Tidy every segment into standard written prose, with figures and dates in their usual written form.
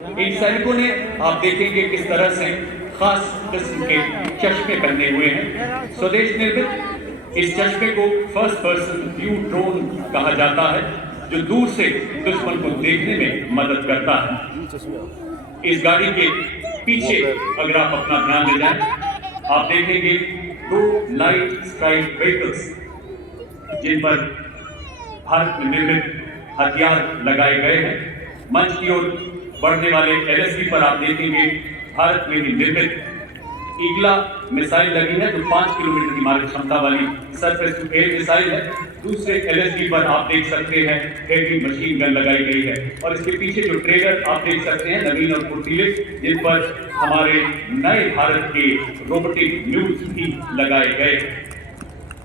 इन सैनिकों ने आप देखेंगे किस तरह से खास किस्म के चश्मे पहने हुए हैं, स्वदेश निर्मित। इस चश्मे को फर्स्ट पर्सन व्यू ड्रोन कहा जाता है, जो दूर से दुश्मन को देखने में मदद करता है। इस गाड़ी के पीछे अगर आप अपना ध्यान ले जाएं, आप देखेंगे दो लाइट स्ट्राइक व्हीकल्स, जिन पर भारत में निर्मित हथियार लगाए गए हैं। मंच की ओर बढ़ने वाले LSD पर आप देखेंगे भारत में ही निर्मित ईगला मिसाइल लगी है, जो 5 किलोमीटर की मारक क्षमता वाली सरफेस टू एयर मिसाइल है। दूसरे LSD पर आप देख सकते हैं हेवी मशीन गन लगाई गई है, और इसके पीछे जो ट्रेलर आप देख सकते हैं नवीन और फुर्तीले, जिन पर हमारे नए भारत के रोबोटिक न्यूज भी लगाए गए।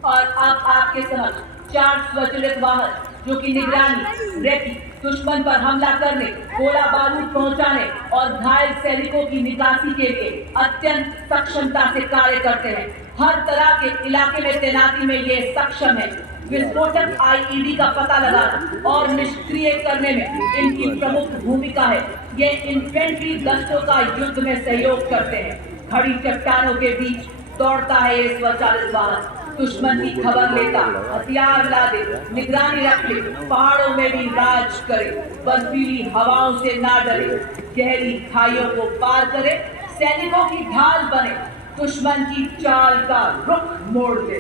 और अब आपके समक्ष 4 स्वचालित वाहन जो कि निगरानी, रेकी, दुश्मन पर हमला करने, गोला बारूद पहुंचाने और घायल सैनिकों की निकासी के लिए अत्यंत सक्षमता से कार्य करते हैं। हर तरह के इलाके में तैनाती में ये सक्षम है। विस्फोटक IED का पता लगाना और निष्क्रिय करने में इनकी प्रमुख भूमिका है। ये इन्फेंट्री दस्तों का युद्ध में सहयोग करते हैं। खड़ी चट्टानों के बीच दौड़ता है ये स्वचालित वाहन, दुश्मन की खबर लेता, हथियार ला दे, निगरानी रख ले, पहाड़ों में भी राज करे, बर्फीली हवाओं से ना डरे, गहरी खाइयों को पार करे, सैनिकों की ढाल बने, दुश्मन की चाल का रुख मोड़ दे।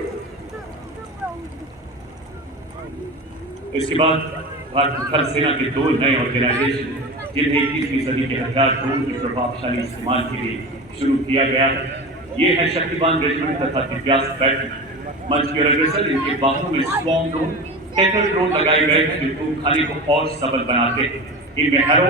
इसके बाद भारतीय थल सेना के 2 नए ऑर्गेनाइजेशन, जिन्हें 21वीं सदी के हथियार ड्रोन के प्रभावशाली इस्तेमाल के लिए शुरू किया गया है, ये है शक्तिवान रेजिमेंट तथा दिव्यास बैटल। मंच के अग्रसर इनके बाहों में स्वॉर्म ड्रोन, टेकर ड्रोन लगाए गए हैं, जो तोपखाने को और सबल बनाते हैं। इनमें harrow,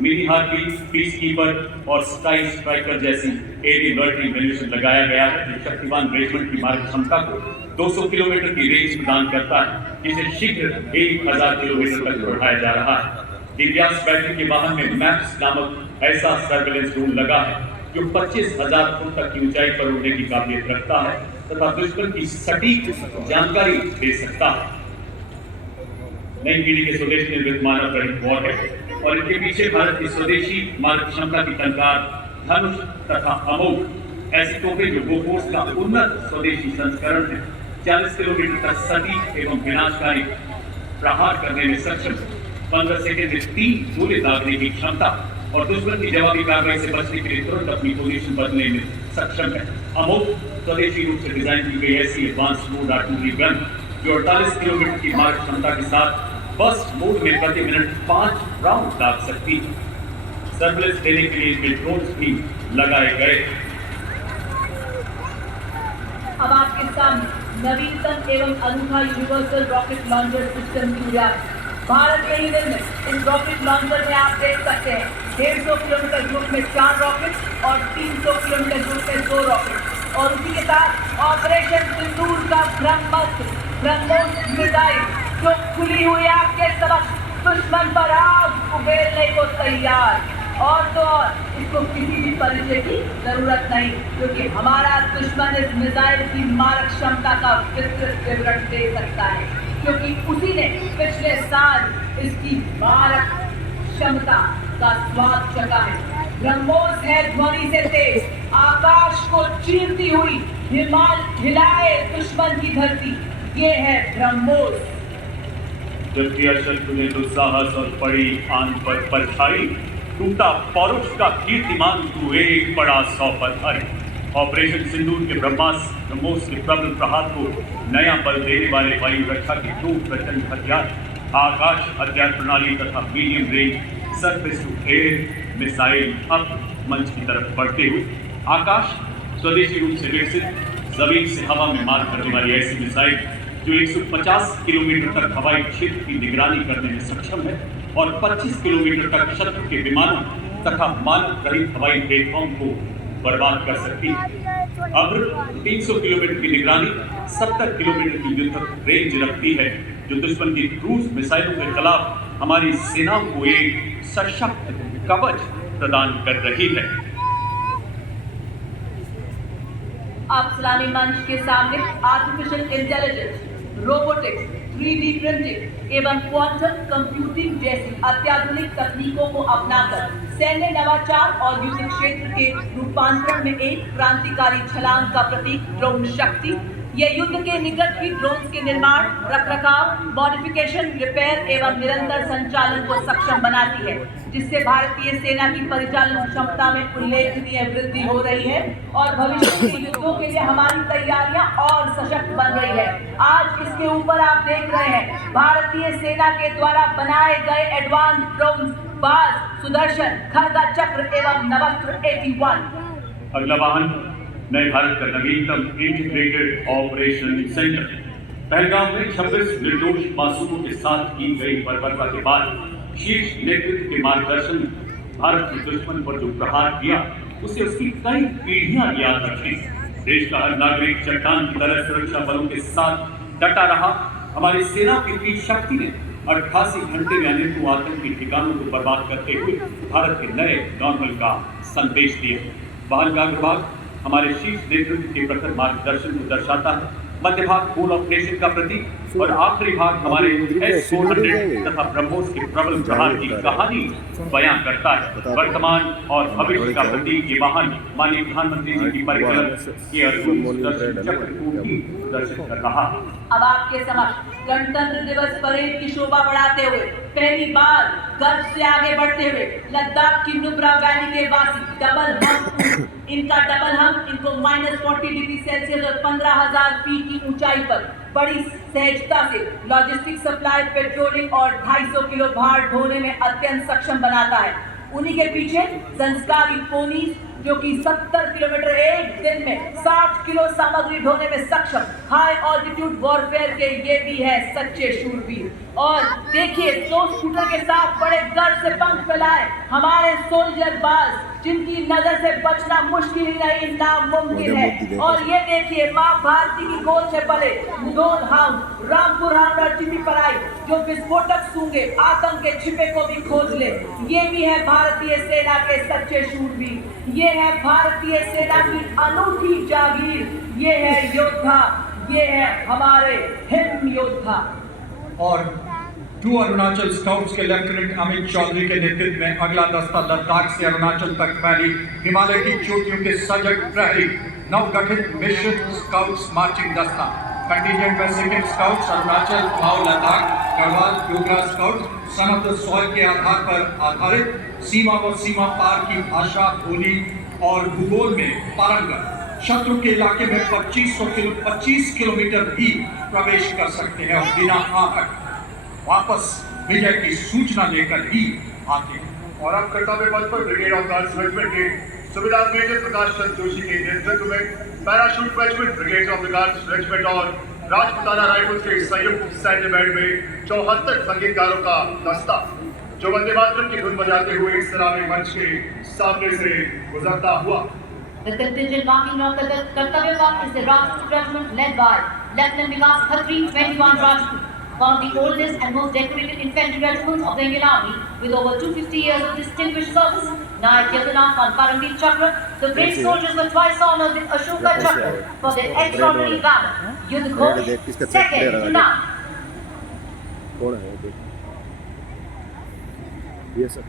mini harpy, piece keeper और स्काई स्ट्राइकर जैसी एरियल आर्टिलरी म्यूनिशन लगाया गया है, जो शक्तिवान रेजिमेंट की मारक क्षमता को 200 किलोमीटर की रेंज प्रदान करता है, जिसे शीघ्र 1000 किलोमीटर तक बढ़ाया जा रहा है। दिव्यास बैटल के वाहन में मैप्स नामक ऐसा सर्वेलेंस ड्रोन लगा है, जो 25,000 फुट तक की ऊंचाई पर उड़ने की काबिलियत रखता है तथा दुश्मन की सटीक जानकारी दे सकता है। नई पीढ़ी के स्वदेश निर्मित मानव रहित वॉर है, और इनके पीछे भारत की स्वदेशी मारक क्षमता की तलवार, धनुष तथा अमोघ ऐसी तोपें, जो बोफोर्स का उन्नत स्वदेशी संस्करण है। 40 किलोमीटर तक सटीक एवं विनाशकारी प्रहार करने में सक्षम, 15 सेकेंड में 3 गोले दागने की क्षमता, और दुश्मन की जवाबी कार्रवाई से बचने के लिए तुरंत अपनी पोजीशन बदलने में सक्षम है। अमोघ स्वदेशी रूप से डिजाइन की गई ऐसी एडवांस मोड आर्टिलरी गन, जो 48 किलोमीटर की मारक क्षमता के साथ बर्स्ट मोड में प्रति मिनट 5 राउंड दाग सकती है। सर्विलेंस देने के लिए इनमें ड्रोन्स भी लगाए गए। अब आपके सामने नवीनतम एवं अनूठा यूनिवर्सल रॉकेट लॉन्चर सिस्टम की उड़ान। भारत के ही निर्मित इस रॉकेट लॉन्चर में आप देख सकते हैं 150 किलोमीटर ग्रुप में 4 रॉकेट और 300 किलोमीटर ग्रुप में 2 रॉकेट, और उसी के साथ ऑपरेशन सिंदूर का ब्रह्मोस मिसाइल, जो खुली हुई आग के समक्ष दुश्मन पर आग उगेलने को तैयार। और तो और इसको किसी भी परिचय की जरूरत नहीं, क्योंकि हमारा दुश्मन इस मिसाइल की मारक क्षमता का विस्तृत विवरण दे सकता है, क्योंकि उसी ने पिछले साल इसकी मारक क्षमता का स्वाद चखा है। ब्रह्मोस है ध्वनि से तेज, आकाश को चीरती हुई हिलाए दुश्मन की धरती। ये है ब्रह्मोस। जब किया शत्रु ने दुस्साहस और पड़ी आन पर परछाई, टूटा पौरुष का कीर्तिमान, तू एक बड़ा 100 पर हरे। ऑपरेशन सिंदूर के ब्रह्मोस के प्रबल प्रहार को नया बल देने वाले वायु रक्षा के 2 प्रचंड हथियार, आकाश हथियार प्रणाली तथा medium range surface to air missile, अब मंच की तरफ बढ़ते हुए आकाश स्वदेशी रूप से विकसित जमीन से हवा में मार करने वाली ऐसी मिसाइल, जो 150 किलोमीटर तक हवाई क्षेत्र की निगरानी करने में सक्षम है, और 25 किलोमीटर तक शत्रु के विमानों तथा मानव रहित हवाई प्लेटफॉर्म को बर्बाद कर सकती है। अब 300 किलोमीटर की निगरानी, 70 किलोमीटर की युद्धक रेंज रखती है, जो दुश्मन की क्रूज मिसाइलों के खिलाफ हमारी सेनाओं को एक सशक्त कवच प्रदान कर रही है। आप सलामी मंच के सामने artificial intelligence, robotics, 3D printing एवं क्वांटम कंप्यूटिंग जैसी अत्याधुनिक तकनीकों को अपनाकर सैन्य नवाचार और युद्ध क्षेत्र के रूपांतरण में एक क्रांतिकारी छलांग का प्रतीक ड्रोन शक्ति। ये युद्ध के निकट ही ड्रोन्स के निर्माण, रखरखाव, मॉडिफिकेशन, रिपेयर एवं निरंतर संचालन को सक्षम बनाती है, जिससे भारतीय सेना की परिचालन क्षमता में उल्लेखनीय वृद्धि हो रही है और भविष्य के युद्धों के लिए हमारी तैयारियां और सशक्त बन रही है। आज इसके ऊपर आप देख रहे हैं भारतीय सेना के द्वारा बनाए गए एडवांस ड्रोन बाज, सुदर्शन, खरगा चक्र एवं नवस्त्र 81। अगला वाहन नए भारत का नवीनतम इंटीग्रेटेड ऑपरेशन सेंटर। पहलगाम में 26 निर्दोष मासूमों के साथ की गई बर्बरता के बाद शीर्ष नेतृत्व के मार्गदर्शन भारत के दुश्मन पर जो प्रहार किया, उसे उसकी कई पीढ़ियां याद रखें। देश का हर नागरिक चट्टान की तरह सुरक्षा बलों के साथ डटा रहा। हमारी सेना की वीर शक्ति ने 88 घंटे में अनेकों आतंकी ठिकानों को बर्बाद करते हुए भारत के नए नॉर्मल का संदेश दिया। बाहर का अग्रभाग हमारे शीर्ष नेतृत्व के प्रखर मार्गदर्शन को दर्शाता है, मध्य भाग पूल ऑफ नेशन का प्रतीक और आखिरी भाग हमारे S-400 तथा ब्रह्मोस के प्रबल प्रहार की कहानी बयां करता है। वर्तमान और भविष्य का प्रतीक ये वाहन माननीय प्रधानमंत्री जी की परिकल्पना के अद्भुत सुदर्शन चक्र को भी प्रदर्शित कर रहा है। अब आपके समक्ष गणतंत्र दिवस परेड की शोभा बढ़ाते हुए पहली बार गर्व से आगे बढ़ते हुए लद्दाख की नुब्रा वैली के वासी डबल हम, इनका डबल हम इनको -40 डिग्री सेल्सियस और 15,000 फीट की ऊंचाई पर बड़ी सहजता से लॉजिस्टिक सप्लाई, पेट्रोलिंग और 250 किलो भार ढोने में अत्यंत सक्षम बनाता है। उन्हीं के पीछे संस्कारी पोनीस जो कि 70 किलोमीटर एक दिन में 60 किलो सामग्री ढोने में सक्षम हाई ऑल्टीट्यूड वॉरफेयर के ये भी है सच्चे शूरवीर। और देखिए 100 स्कूटर के साथ बड़े गर्व से पंख फैलाए हमारे सोल्जर बाज, जिनकी नजर से बचना मुश्किल ही नहीं नामुमकिन है। और ये देखिए माँ भारती की गोद से पले मुदोल हाउंड, रामपुर हाउंड और चिपी पराई जो विस्फोटक सूंघे आतंक के छिपे को भी खोज ले। ये भी है भारतीय सेना के सच्चे शूरवीर। ये है भारतीय सेना की अनूठी जागीर। ये है योद्धा, ये है हमारे हिम योद्धा। और टू अरुणाचल स्काउट्स के लेफ्टिनेंट अमित चौधरी के नेतृत्व में अगला दस्ता लद्दाख से अरुणाचल तक फैली हिमालय की चोटियों के सजग प्रहरी नवगठित मिशन स्काउट्स मार्चिंग दस्ता। कंटिजेंट में Sikkim scouts, Arunachal, Mao Ladakh, Garhwal, Dogra scouts son of the soil के आधार पर आधारित सीमा व सीमा पार की भाषा, बोली और भूगोल में पारंगत शत्रु के इलाके में 25 किलोमीटर भी प्रवेश कर सकते हैं और बिना आहट वापस विजय की सूचना लेकर ही आते हैं। और अब कर्तव्य पथ पर ब्रिगेड ऑफ गार्ड्स रेजिमेंट के सुबेदार मेजर प्रकाश चंद्र जोशी के नेतृत्व में parachute regiment, brigade of the guards regiment और राजपुताना राइफल्स के संयुक्त सैन्य बैंड में 74 संगीतकारों का दस्ता जो वंदे मातरम की धुन बजाते हुए इस सलामी मंच के सामने से गुजरता हुआ। The contingent marking of the Kartavya Path is the Rajput Regiment led by Lieutenant Vikas Khatri, 21 Rajput, one of the oldest and most decorated infantry regiments of the Indian Army with over 250 years of distinguished service. Nayak Yadanath and Paramveer Chakra, the brave soldiers were twice honored with Ashoka Chakra for their extraordinary valor. Yudh Ghosh, second to none. कौन है ये सब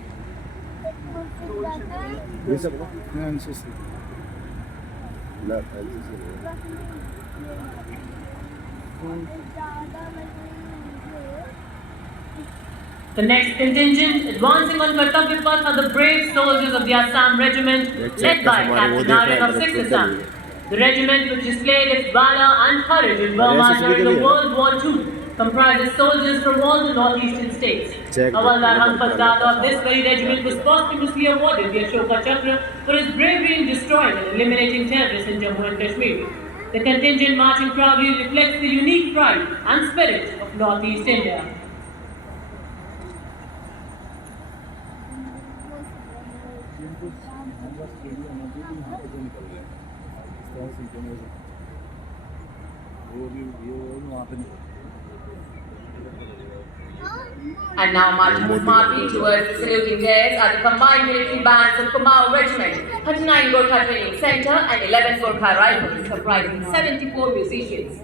ला The next contingent advancing on Kartavya Path are the brave soldiers of the Assam Regiment led by Captain Aryan of 6th Assam. The regiment, which displayed its valor and courage in Burma during the World War II, comprises soldiers from all the northeastern states. Havaldar Hanpat Dada of this very regiment was posthumously awarded the Ashoka Chakra for his bravery in destroying and eliminating terrorists in Jammu and Kashmir. The contingent marching proudly reflects the unique pride and spirit of Northeast India. And now marching smartly towards the saluting dares are the combined military bands of Kumaon Regiment, 39 Gorkha Training Center and 11 Gorkha Rifles comprising 74 musicians.